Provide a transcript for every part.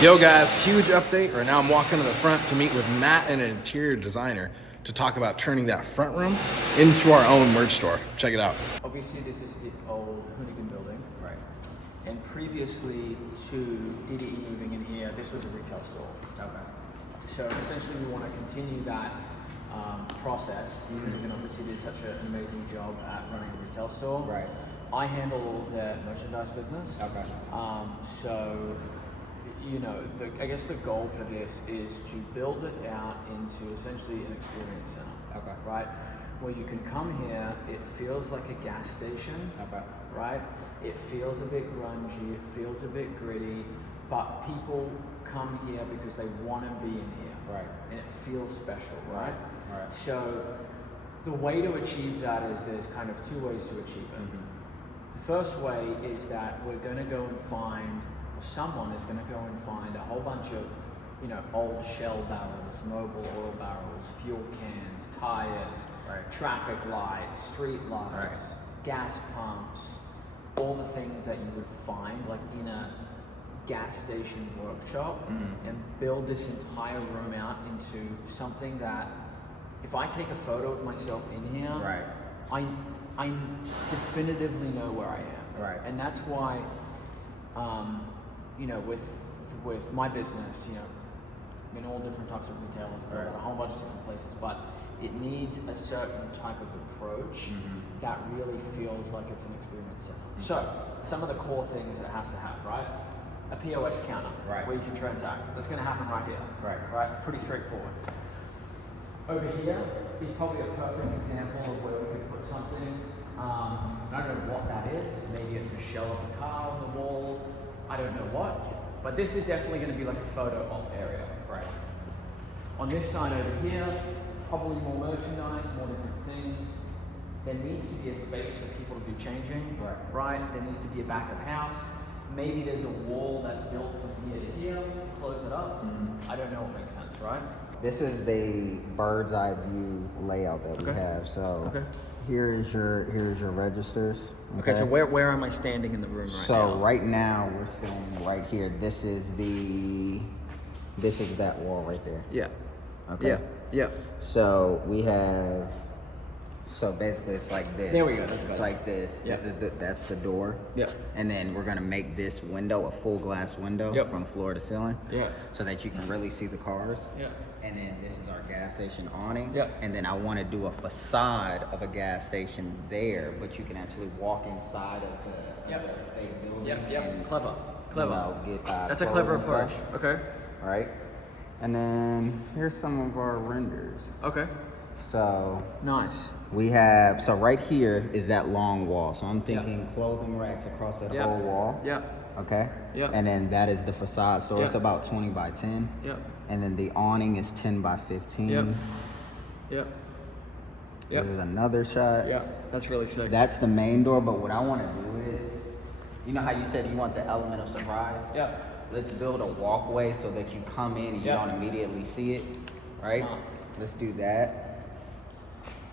Yo guys, huge update. Right now I'm walking to the front to meet with Matt and an interior designer to talk about turning that front room into our own merch store. Check it out. Obviously this is the old Hoonigan building. Right. And previously to DDE moving in here, this was a retail store. Okay. So essentially we want to continue that process. Hoonigan obviously did such an amazing job at running a retail store. Right. I handle all of their merchandise business. Okay. So, you know, I guess the goal for this is to build it out into essentially an experience center. Okay. Right? Where you can come here, it feels like a gas station. Okay. Right? It feels a bit grungy, it feels a bit gritty, but people come here because they want to be in here. Right. And it feels special, right? Right. So the way to achieve that is there's kind of two ways to achieve it. Mm-hmm. The first way is that we're going to go and find, or someone is going to go and find a whole bunch of, you know, old shell barrels, mobile oil barrels, fuel cans, tires, Right. traffic lights, street lights, gas pumps, all the things that you would find like in a gas station workshop, and build this entire room out into something that if I take a photo of myself in here, Right. I definitively know where I am. Right. And that's why, you know, with my business, you know, I mean, all different types of retailers, build Right. out a whole bunch of different places, but it needs a certain type of approach that really feels like it's an experience center. So, some of the core things that it has to have, right? A POS counter, Right. where you can transact. That's going to happen right here. Right. Right? Pretty straightforward. Over here is probably a perfect example of where we could put something. I don't know what that is. Maybe it's a shell of a car on the wall. I don't know what. But this is definitely going to be like a photo op area. Right. On this side over here, probably more merchandise, more different things. There needs to be a space for people to do changing. Right. There needs to be a back of house. Maybe there's a wall that's built from here to here to close it up. I don't know what makes sense, right? This is the bird's eye view layout that we have. So here is your registers. Okay, so where am I standing in the room right now? So right now we're sitting right here. This is that wall right there. Yeah. Okay. Yeah. Yeah. So we have. So basically, it's like this. There we go, that's It's better. like this. Yeah. That's the door. Yeah. And then we're gonna make this window a full glass window from floor to ceiling. Yeah. So that you can really see the cars. Yeah. And then this is our gas station awning. Yeah. And then I want to do a facade of a gas station there, but you can actually walk inside of the fake building. And, Clever. you know, get, That's a clothes clever and stuff. approach. Okay. All right. And then here's some of our renders. Okay. So Nice. we have, so right here is that long wall. So I'm thinking clothing racks across that whole wall. Yeah. Okay. Yeah. And then that is the facade. So it's Yeah. about 20 by 10. Yeah. And then the awning is 10 by 15. Yep. Yep. Yep. This is another shot. Yeah. That's really sick. That's the main door, but what I want to do is, you know how you said you want the element of surprise? Yeah. Let's build a walkway so that you come in and you don't immediately see it, right? Smart. Let's do that.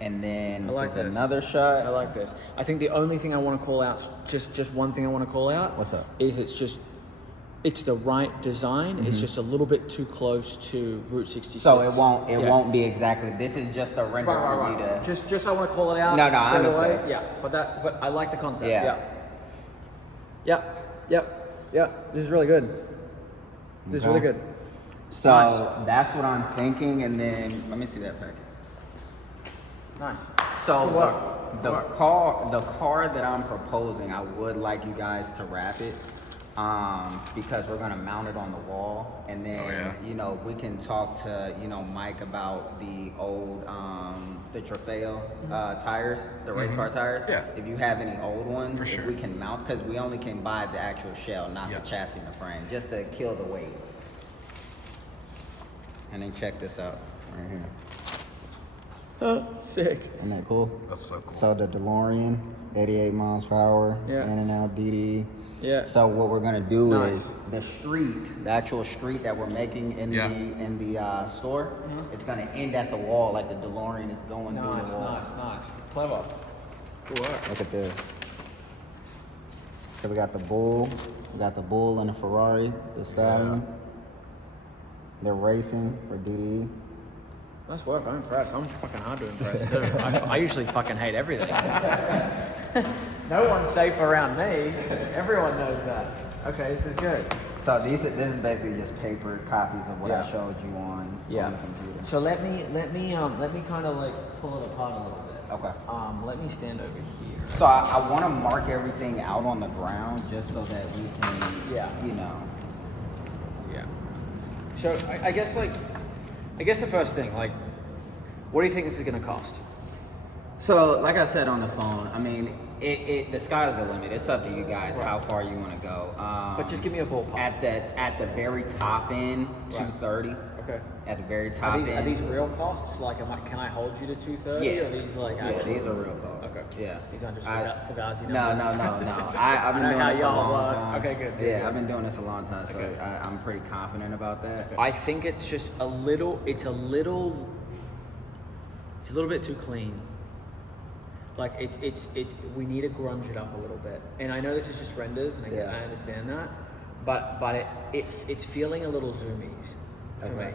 And then this like is this. another shot. I like this. I think the only thing I want to call out, just one thing I want to call out. What's up? Is it's the right design. It's just a little bit too close to Route 66. So it won't be exactly. This is just a render for you to. Just I want to call it out. No, I straight away. understand. Yeah, but I like the concept. Yeah. Yeah. This is really good. This is really good. So Nice. that's what I'm thinking, and then let me see that packet. Nice. So Good work. the car that I'm proposing, I would like you guys to wrap it, because we're gonna mount it on the wall, and then you know we can talk to Mike about the old the Trofeo tires, the race car tires. Yeah. If you have any old ones, For sure. if we can mount, because we only can buy the actual shell, not the chassis and the frame, just to kill the weight. And then check this out right here. Sick. Isn't that cool? That's so cool. So the DeLorean, 88 miles per hour, Yeah. in and out DDE. Yeah. So what we're gonna do Nice. is the street, the actual street that we're making in the store, it's gonna end at the wall like the DeLorean is going through the wall. Nice. Clever. Good work. Look at this. So we got the bull and the Ferrari, the Stallion. They're racing for DDE. Nice work. I'm impressed. I'm fucking hard to impress too. I usually fucking hate everything. No one's safe around me. Everyone knows that. Okay, this is good. So this is basically just paper copies of what I showed you on the computer. So let me kind of like pull it apart a little bit. Okay. Let me stand over here. So I want to mark everything out on the ground just so that we can, you know. Yeah. So I guess the first thing, like, what do you think this is gonna cost? So like I said on the phone, I mean, the sky's the limit. It's up to you guys how far you want to go. But just give me a ballpark. At the very top end, 230. Okay. At the very top end. Are these real costs? Like, can I hold you to 230? Yeah. Or are these like actual? Yeah, these are real costs. Okay. Yeah. These aren't just fugazi No. numbers? No. I've been doing this a long time. Okay, good. Yeah, I've been doing this a long time, so I'm pretty confident about that. I think it's just a little bit too clean. Like it's we need to grunge it up a little bit. And I know this is just renders, and I understand that, but it's feeling a little zoomies for me.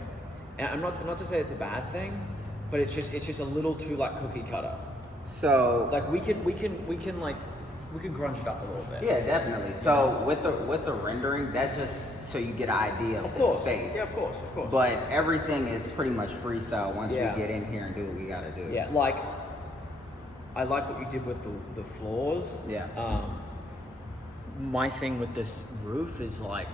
And I'm not to say it's a bad thing, but it's just a little too like cookie cutter. So like we can grunge it up a little bit. Yeah, definitely. So with the rendering, that's just so you get an idea of the space. Yeah, of course. But everything is pretty much freestyle once we get in here and do what we gotta do. Yeah, like I like what you did with the floors. Yeah. My thing with this roof is like,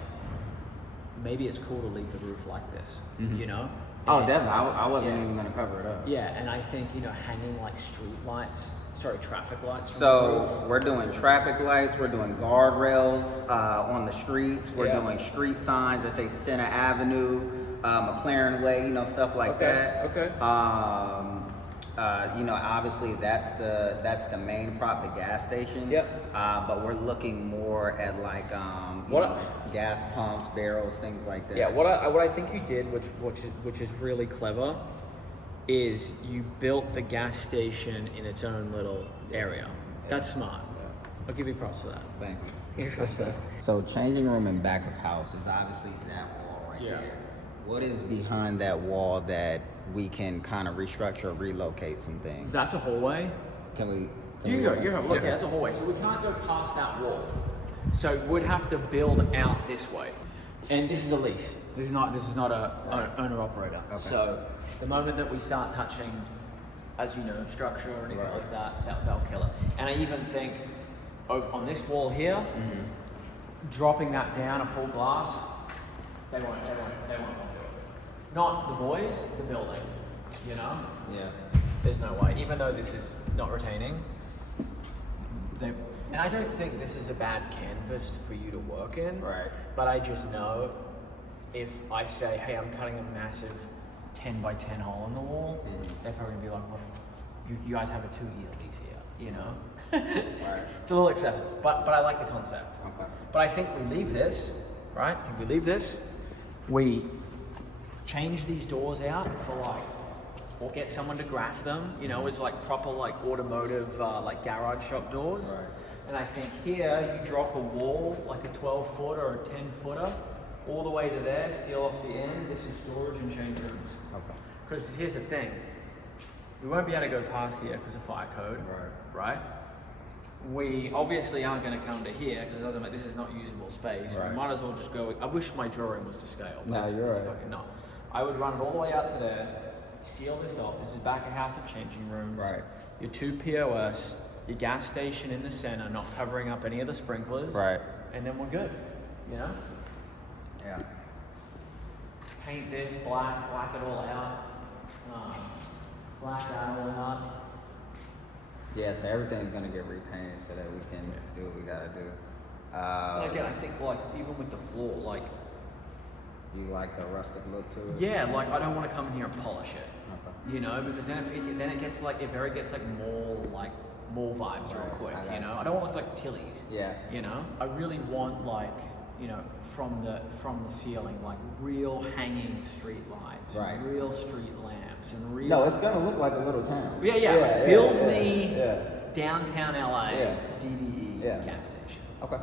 maybe it's cool to leave the roof like this, you know? Oh, definitely. I wasn't even gonna cover it up. Yeah, and I think, hanging like traffic lights. So we're doing traffic lights, we're doing guardrails on the streets, we're doing street signs that say Center Avenue, McLaren Way, stuff like that. Okay. Obviously that's the main prop, the gas station. Yep. But we're looking more at like gas pumps, barrels, things like that. Yeah. What I think you did, which is really clever, is you built the gas station in its own little area. That's smart. I'll give you props for that. Thanks. Give you props for that. So changing room and back of house is obviously that wall right there. What is behind that wall that we can kind of restructure, relocate some things? That's a hallway. Can we? You go. Look, that's a hallway. So we can't go past that wall. So we'd have to build out this way. And this is a lease. This is not an owner operator. Okay. So the moment that we start touching, as you know, structure or anything like that, they'll kill it. And I even think on this wall here, dropping that down a full glass, they won't want to do it. Not the boys, the building. Yeah. There's no way. Even though this is not retaining, and I don't think this is a bad canvas for you to work in. Right. But I just know if I say, hey, I'm cutting a massive 10 by 10 hole in the wall, they're probably gonna be like, well, you guys have a 2-year lease here, Right. It's a little excessive, but I like the concept. Okay. But I think we leave this, right? We change these doors out for or get someone to graph them, as like proper like automotive like garage shop doors. Right. And I think here you drop a wall, like a 12-footer or a 10-footer, all the way to there, seal off the end. This is storage and change rooms. Okay. Because here's the thing, we won't be able to go past here because of fire code. Right? We obviously aren't going to come to here because this is not usable space. Right. We might as well just go. I wish my drawing was to scale. But No, you're right. Fucking not. I would run it all the way out to there, seal this off. This is back of house of changing rooms. Right. Your 2 POS, your gas station in the center, not covering up any of the sprinklers. Right. And then we're good. Yeah. Paint this black it all out. Black that all out. Yeah, so everything's gonna get repainted so that we can do what we gotta do. And again, I think even with the floor, you like the rustic look to it? yeah, I don't want to come in here and polish it. Okay. Because then it gets mall vibes real quick. I I don't want to look like Tilly's. Yeah. I really want from the ceiling real hanging street lights, Right. real street lamps, and real. No, it's gonna look like a little town. Yeah. Build me downtown LA Yeah. DDE Yeah. gas station. Okay.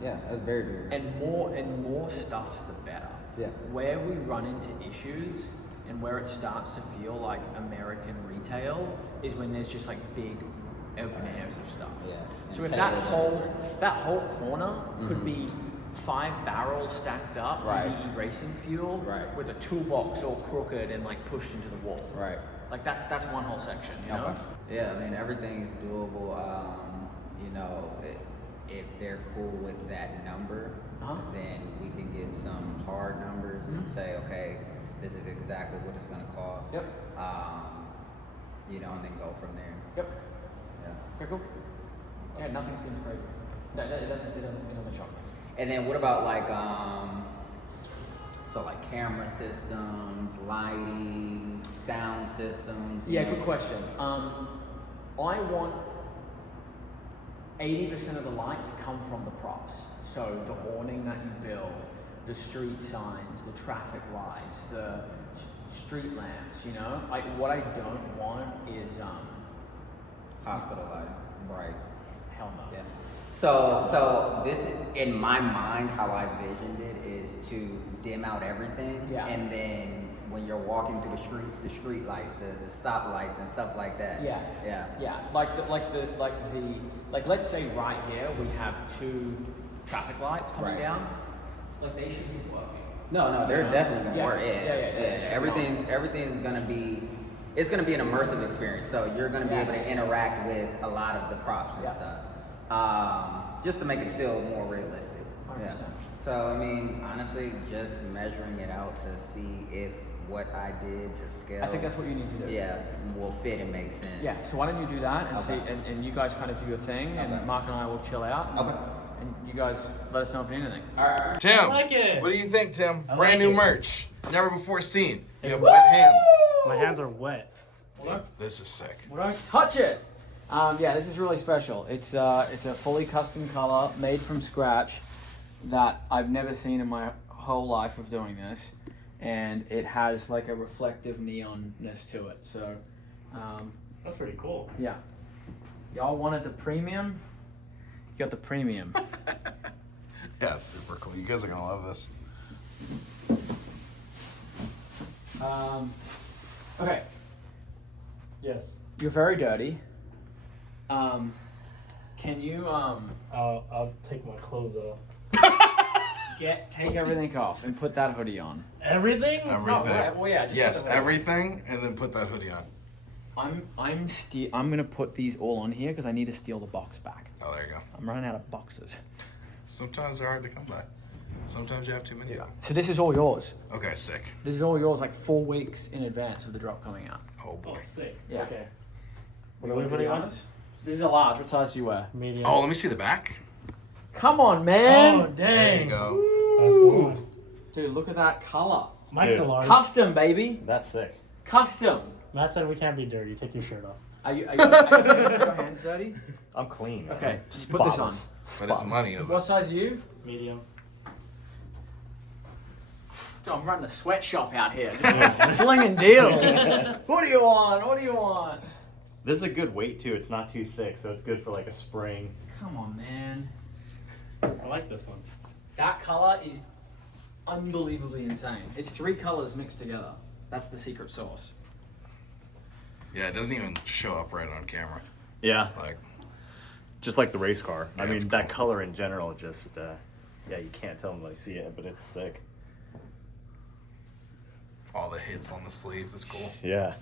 Yeah, that's very good. And more stuff's the better. Where we run into issues and where it starts to feel like American retail is when there's just like big open airs of stuff. Yeah. So if that whole corner could be 5 barrels stacked up, DDE racing fuel, with a toolbox all crooked and like pushed into the wall. Right. Like that's one whole section, you know? Yeah, I mean everything's doable. You know, if they're cool with that number, then we can get some hard numbers and say, okay, this is exactly what it's going to cost. Yep. You know, and then go from there. Yep. Yeah. Okay, cool. Yeah, nothing seems crazy. No, it doesn't shock me. And then what about like so like camera systems, lighting, sound systems? Yeah, good question. I want 80% of the light to come from the props. So the awning that you build, the street signs, the traffic lights, the street lamps, you know? What I don't want is Hospital lighting. Right. hell no. Yeah. So this is, in my mind, how I visioned it is to dim out everything, and then when you're walking through the streets, the street lights, the stop lights, and stuff like that. Yeah. Like let's say right here we have 2 traffic lights coming down. Like they should be working. No, they're definitely gonna work. Yeah. Everything's gonna be. It's gonna be an immersive experience. So you're gonna be able to interact with a lot of the props and stuff, just to make it feel more realistic. 100%. Yeah. So I mean, honestly, just measuring it out to see if what I did to scale. I think that's what you need to do. Yeah, will fit and make sense. Yeah. So why don't you do that and see, and you guys kind of do your thing, and Mark and I will chill out. And you guys let us know if you need anything. All right. Tim, I like it. what do you think, Tim? I Brand like new it. merch, never before seen. You have wet hands. My hands are wet. This is sick. Would I touch it? Yeah, this is really special. It's a fully custom color made from scratch that I've never seen in my whole life of doing this, and it has like a reflective neonness to it. So, That's pretty cool. yeah, y'all wanted the premium. You got the premium. Yeah, it's super cool. You guys are gonna love this. Okay, Yes. you're very dirty. Can you I'll take my clothes off. take everything off and put that hoodie on? Everything? Everything. Well, yeah. Just Yes, put the hoodie on. everything, and then put that hoodie on. I'm gonna put these all on here because I need to steal the box back. Oh, there you go. I'm running out of boxes. Sometimes they're hard to come by. Sometimes you have too many of them. So this is all yours. Okay, sick. This is all yours, like 4 weeks in advance of the drop coming out. Oh boy. Oh, sick. Yeah. Okay. What are we putting on? This is a large. What size do you wear? Medium. Oh, let me see the back. Come on, man. Oh, dang. There you go. That's the one. Dude, look at that color. Mike's a Dude. large. Custom, baby. That's sick. Custom. Matt said we can't be dirty. Take your shirt off. Are your hands dirty? I'm clean. Man. Okay, just put this on. But it's money, isn't What it? size are you? Medium. Dude, I'm running a sweatshop out here. Just slinging deals. What do you want? What do you want? This is a good weight too. It's not too thick, so it's good for like a spring. Come on, man. I like this one. That color is unbelievably insane. It's 3 colors mixed together. That's the secret sauce. Yeah, it doesn't even show up right on camera. Yeah, Like, just like the race car. Yeah, I mean, it's that cool. color in general, just yeah, you can't tell until you see it, but it's sick. all the hits on the sleeve. That's cool. Yeah.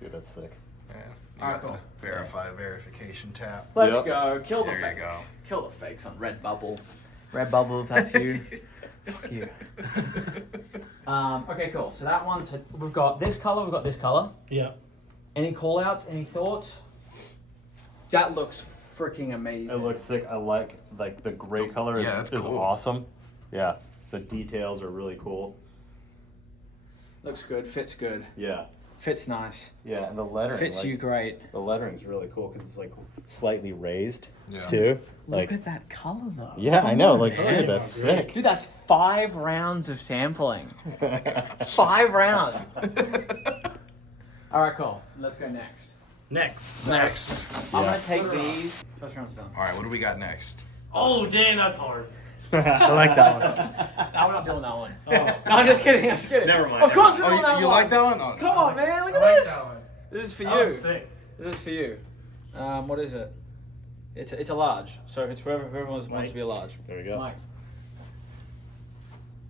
Dude, that's sick. Yeah. You Alright, got cool. the verification tab. Let's Yep. go. Kill the There you fakes. go. Kill the fakes on Redbubble. Redbubble, if that's you. Fuck you. Okay, cool. So that one's, we've got this color, we've got this color. Yeah. Any call outs? Any thoughts? That looks freaking amazing. It looks sick. I like the gray color is, yeah, that's is cool. awesome. Yeah, the details are really cool. Looks good. Fits good. Yeah, Fits nice. yeah, and the lettering. Fits like, you great. The lettering's really cool because it's like slightly raised Yeah. too. Like, Look at that color though. yeah, I know. on, Like, man. dude, that's sick. Dude, that's 5 rounds of sampling. 5 rounds. All right, cool. Let's go next. Next. Next. I'm Yeah. gonna take these. First round's done. All right, what do we got next? Oh, dang, that's hard. I like that one. Now we're not doing that one. Oh. No, I'm just kidding. I'm just kidding. Never mind. Of course we're Oh, doing that you one. like that one? Oh, Come on, man. Look I at like this. that one. This is for That you. was sick. This is for you. What is it? It's a large. So it's whoever wants to be a large. There we go. Mike.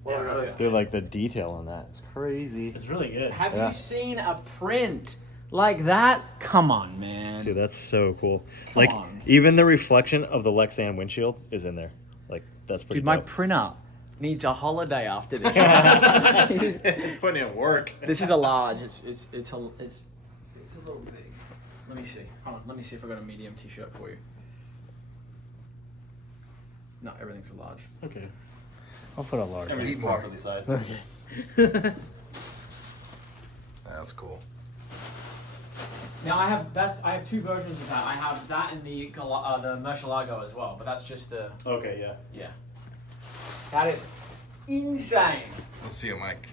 Yeah, really. Dude, like the detail on that is crazy. It's really good. Have Yeah. you seen a print like that? Come on, man. Dude, that's so cool. Come like on. even the reflection of the Lexan windshield is in there. Like that's pretty. Dude, my dope. printer needs a holiday after this. He's putting in work. This is a large. It's a little big. Let me see. Hold on. Let me see if I got a medium t-shirt for you. No, everything's a large. Okay. I'll put a large. Everything's Eat more. properly sized. That's cool. Now I have two versions of that. I have that and the Murcielago as well, but that's just the Okay, yeah. yeah. That is insane. Let's see it, Mike.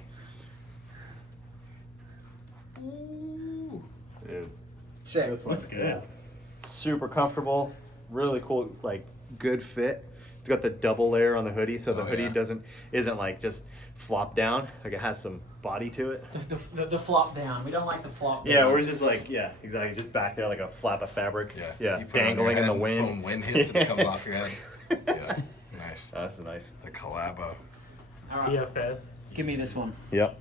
Ooh. Dude, Sick. this one's Yeah. super comfortable, really cool, like good fit. It's got the double layer on the hoodie, so the Oh, hoodie yeah. isn't like just flop down. Like it has some body to it. The flop down. We don't like the flop down. Yeah, or it's just like exactly, just back there like a flap of fabric. Yeah. You put it on dangling your in the head, wind. When wind hits, it comes off your head. Yeah. Nice. That's nice. The collabo. All right. PFS. Give me this one. Yep.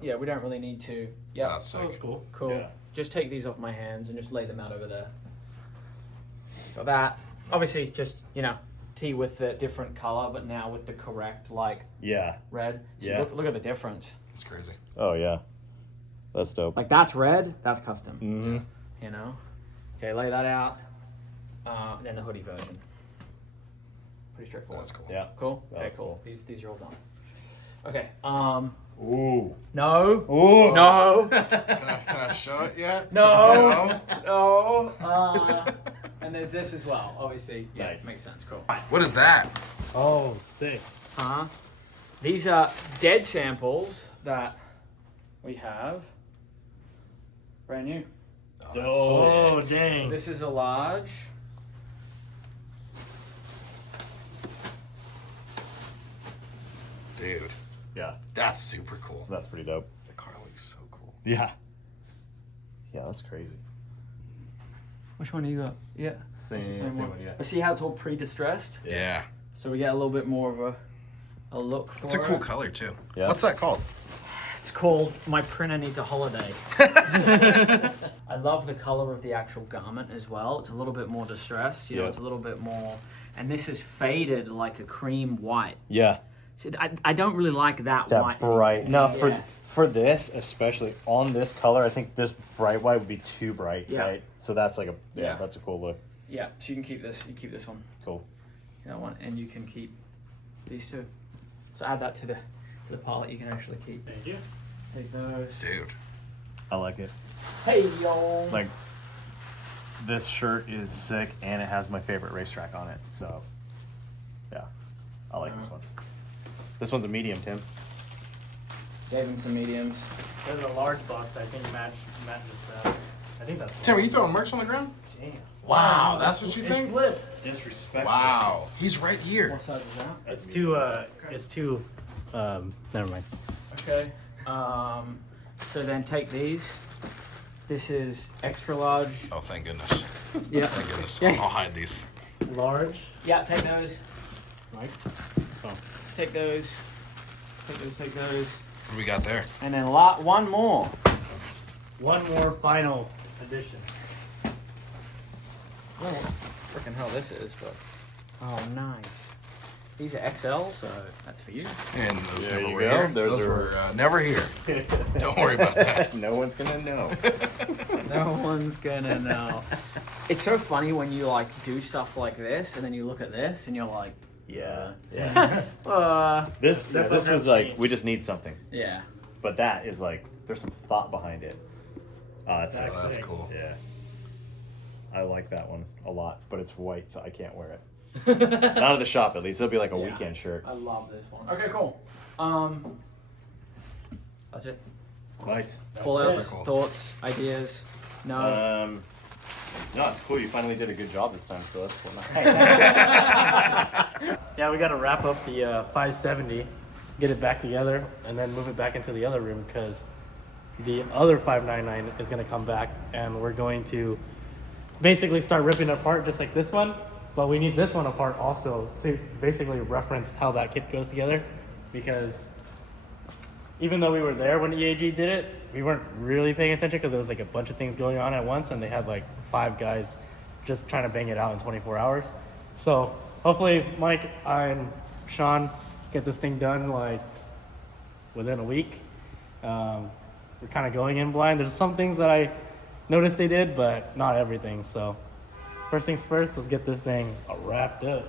Yeah, we don't really need to. Yeah. That's That was sick. cool. Cool. Yeah. Just take these off my hands and just lay them out over there. Got that. Obviously, just tee with the different color, but now with the correct Yeah. red. See, Yeah. look at the difference. It's crazy. Oh yeah. That's dope. Like that's red. That's custom. Mm-hmm. Okay, lay that out. And then the hoodie version. Pretty straightforward. That's cool. Yeah. Cool. Okay, That's cool. cool. These are all done. Okay. Ooh. No. Ooh. No. Can I show it yet? No. No. And there's this as well. Obviously. Yeah. Nice. Makes sense. Cool. What is that? Oh, sick. These are dead samples that we have. Brand new. Oh, that's Oh, sick. dang. This is a large. Dude, Yeah. that's super cool. That's pretty dope. The car looks so cool. Yeah. Yeah, that's crazy. Which one do you got? Yeah. Same, It's the same one, yeah. But see how it's all pre-distressed? Yeah. So we get a little bit more of a look for It's a cool it. color too. Yeah. What's that called? It's called My Printer Needs a Holiday. I love the color of the actual garment as well. It's a little bit more distressed. Yeah. It's a little bit more... And this is faded like a cream white. Yeah. See, I don't really like that That white. bright. No, Yeah. for this, especially on this color, I think this bright white would be too bright, Yeah. right? So that's like Yeah. that's a cool look. Yeah, so you can keep this. You keep this one. Cool. That one, and you can keep these two. So add that to the palette. You can actually keep. Thank you. Take those. Dude. I like it. Hey yo. Like this shirt is sick and it has my favorite racetrack on it. So yeah. I like this one. This one's a medium, Tim. Gave him some mediums. There's a large box. I think Matt just I think that's. Tim, are you throwing merch on the ground? Damn. Wow, that's what you It think? flipped. Disrespectful. Wow. He's right here. What size is that? It's too. It's too. Never mind. Okay. So then take these. This is extra large. Oh, thank goodness. Yeah. Thank goodness. Yeah. I'll hide these. Large. Yeah. Take those. Right. Oh. Take those. Take those. Take those. What do we got there? And then one more. One more final edition. I don't know what freaking hell this is, but oh, nice. These are XL, so that's for you. And those There never you were go. here. Those Those are- were never here. Don't worry about that. No one's gonna know. No one's gonna know. It's so funny when you do stuff like this, and then you look at this, and you're like, Yeah. Yeah. This That this doesn't was like change. we just need something. yeah. But that is like there's some thought behind it. Oh, that's sick. Oh, that's Sick. cool. Yeah. I like that one a lot, but it's white, so I can't wear it. Not at the shop, at least. It'll be like a Yeah. weekend shirt. I love this one. Okay, cool. That's it. Nice. Call super outs, cool. thoughts, ideas. No. No, it's cool. You finally did a good job this time, so that's cool. Yeah, we got to wrap up the 570. get it back together, and then move it back into the other room because the other 599 is going to come back, and we're going to basically start ripping it apart just like this one, but we need this one apart also to basically reference how that kit goes together, because even though we were there when EAG did it, we weren't really paying attention because there was like a bunch of things going on at once, and they had like 5 guys just trying to bang it out in 24 hours. So hopefully Mike and Sean get this thing done like within a week. We're kind of going in blind. There's some things that I noticed they did, but not everything. So first things first, let's get this thing wrapped up.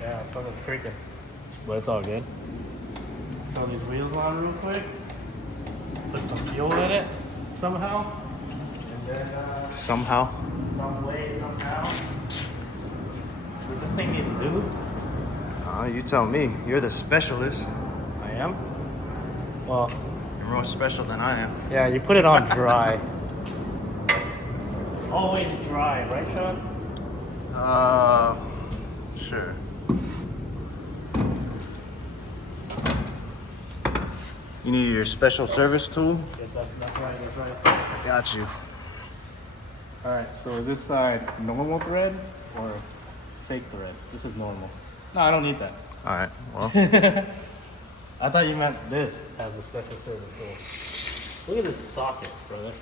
Yeah, something's creaking, but it's all good. Throw these wheels on real quick. Put some fuel in it somehow, and then Somehow. some way, somehow. Does this thing need lube? You tell me. You're the specialist. I am. Well, You're more special than I am. yeah, you put it on dry. Always dry, right, Sean? Sure. You need your special service tool? Yes, that's right, that's right. Got you. All right, so is this side normal thread or fake thread? This is normal. No, I don't need that. All right. Well, I thought you meant this as a special service tool. Look at this socket, brother.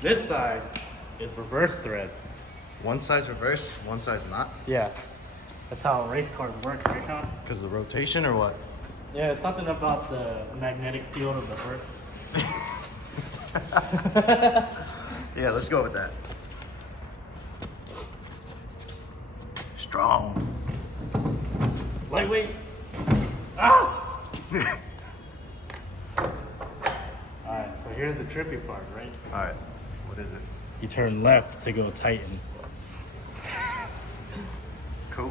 This side is reverse thread. one side's reversed, one side's not. Yeah, that's how race cars work, right, Sean? Because of the rotation or what? Yeah, it's something about the magnetic field of the Earth. Yeah, let's go with that. Strong. Lightweight. Ah! Alright, so here's the trippy part, right? All right. What is it? You turn left to go Titan. Cool.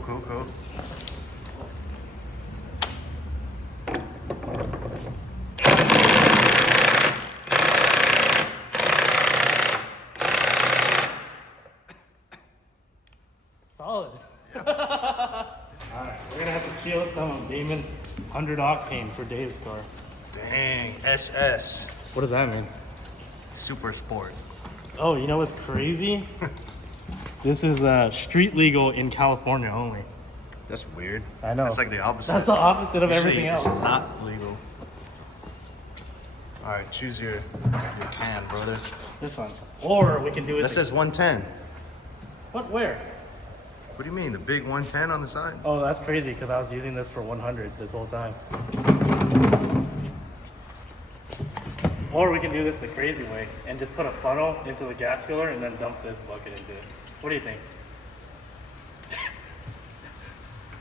Solid. Alright, we're gonna have to steal some of Damon's 100 octane for Dave's car. Dang. SS. What does that mean? Super sport. Oh, you know what's crazy? This is street legal in California only. That's weird. I know. That's like the opposite. That's the opposite of Usually everything else. It's not legal. All right, choose your can, brother. This one. Or we can do it. That says 110. What? Where? What do you mean? The big 110 on the side? Oh, that's crazy because I was using this for 100 this whole time. Or we can do this the crazy way and just put a funnel into the gas filler and then dump this bucket into it. What do you think?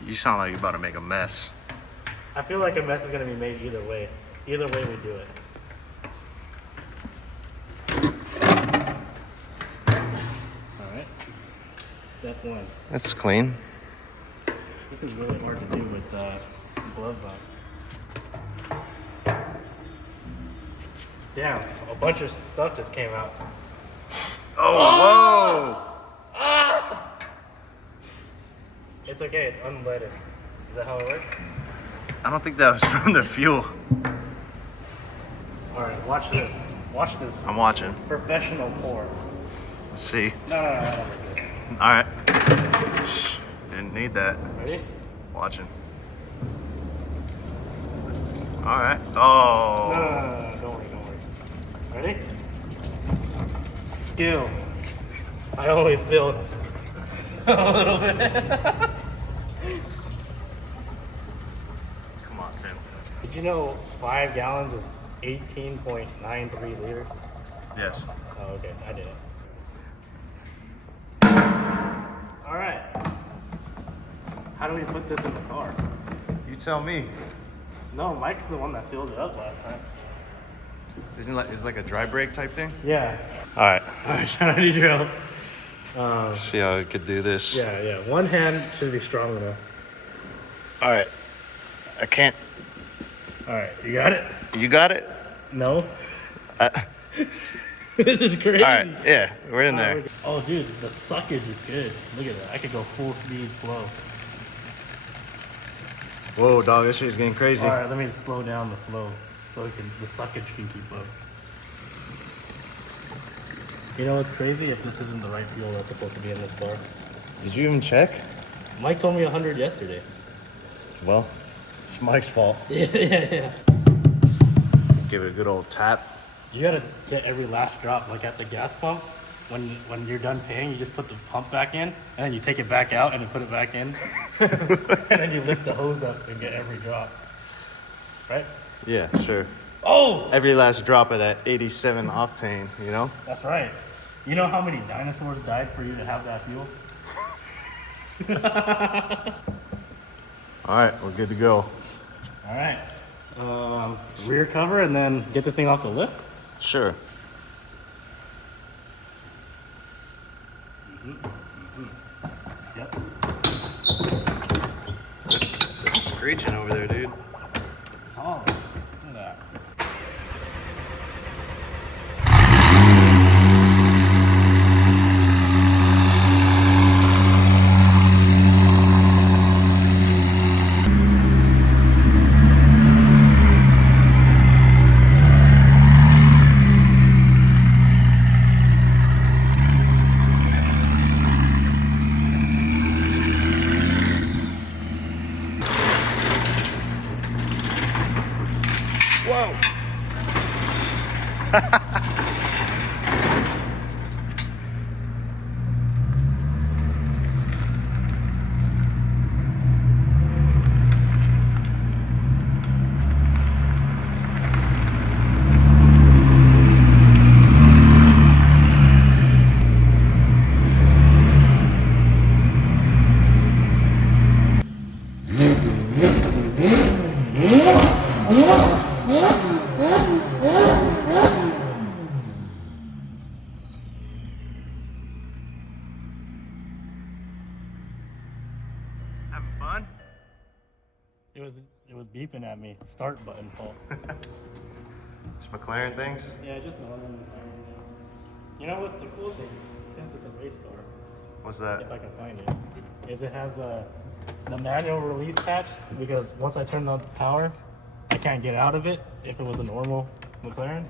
You sound like you're about to make a mess. I feel like a mess is going to be made either way. Either way we do it. Alright. Step 1. That's clean. This is really hard to do with gloves on. Damn, a bunch of stuff just came out. Oh, It's okay, it's unleaded. Is that how it works? whoa! I don't think that was from the fuel. Alright, watch this. Watch this. I'm watching. Professional pour. Let's see. No, I don't like this. All right. Shh, didn't need that. Ready? Watching. All right. Oh. No, don't worry. Ready? Skill. I always build a little bit. Come on, Tim. Did you know 5 gallons is 18.93 liters? Yes. Oh, okay, I did it. All right. How do we put this in the car? You tell me. No, Mike's the one that filled it up last time. Isn't it like a dry brake type thing? Yeah. All right. All right, shiny drill. See how I could do this. Yeah. One hand should be strong enough. All right. I can't. All right, you got it? You got it? No. This is crazy. All right. Yeah, we're in there. Oh, dude, the suckage is good. Look at that. I could go full speed flow. Whoa, dog, this shit's getting crazy. All right, let me slow down the flow so the suckage can keep up. You know what's crazy? If this isn't the right fuel that's supposed to be in this car. Did you even check? Mike told me 100 yesterday. Well, it's Mike's fault. Yeah. Give it a good old tap. You gotta get every last drop, like at the gas pump. When you're done paying, you just put the pump back in, and then you take it back out and then put it back in. And then you lift the hose up and get every drop. Right? Yeah, sure. Oh! Every last drop of that 87 octane, you know? That's right. You know how many dinosaurs died for you to have that fuel? All right, we're good to go. All right. Rear cover and then get this thing off the lift. Sure. Yep. It's screeching over there, dude. Solid. Look at that. Whoa! Having fun? It was beeping at me. Start button fault. Just McLaren things? Yeah, just normal. You know what's the cool thing? Since it's a race car, What's that? if I can find it, is it has the manual release catch, because once I turn on the power, I can't get out of it if it was a normal McLaren.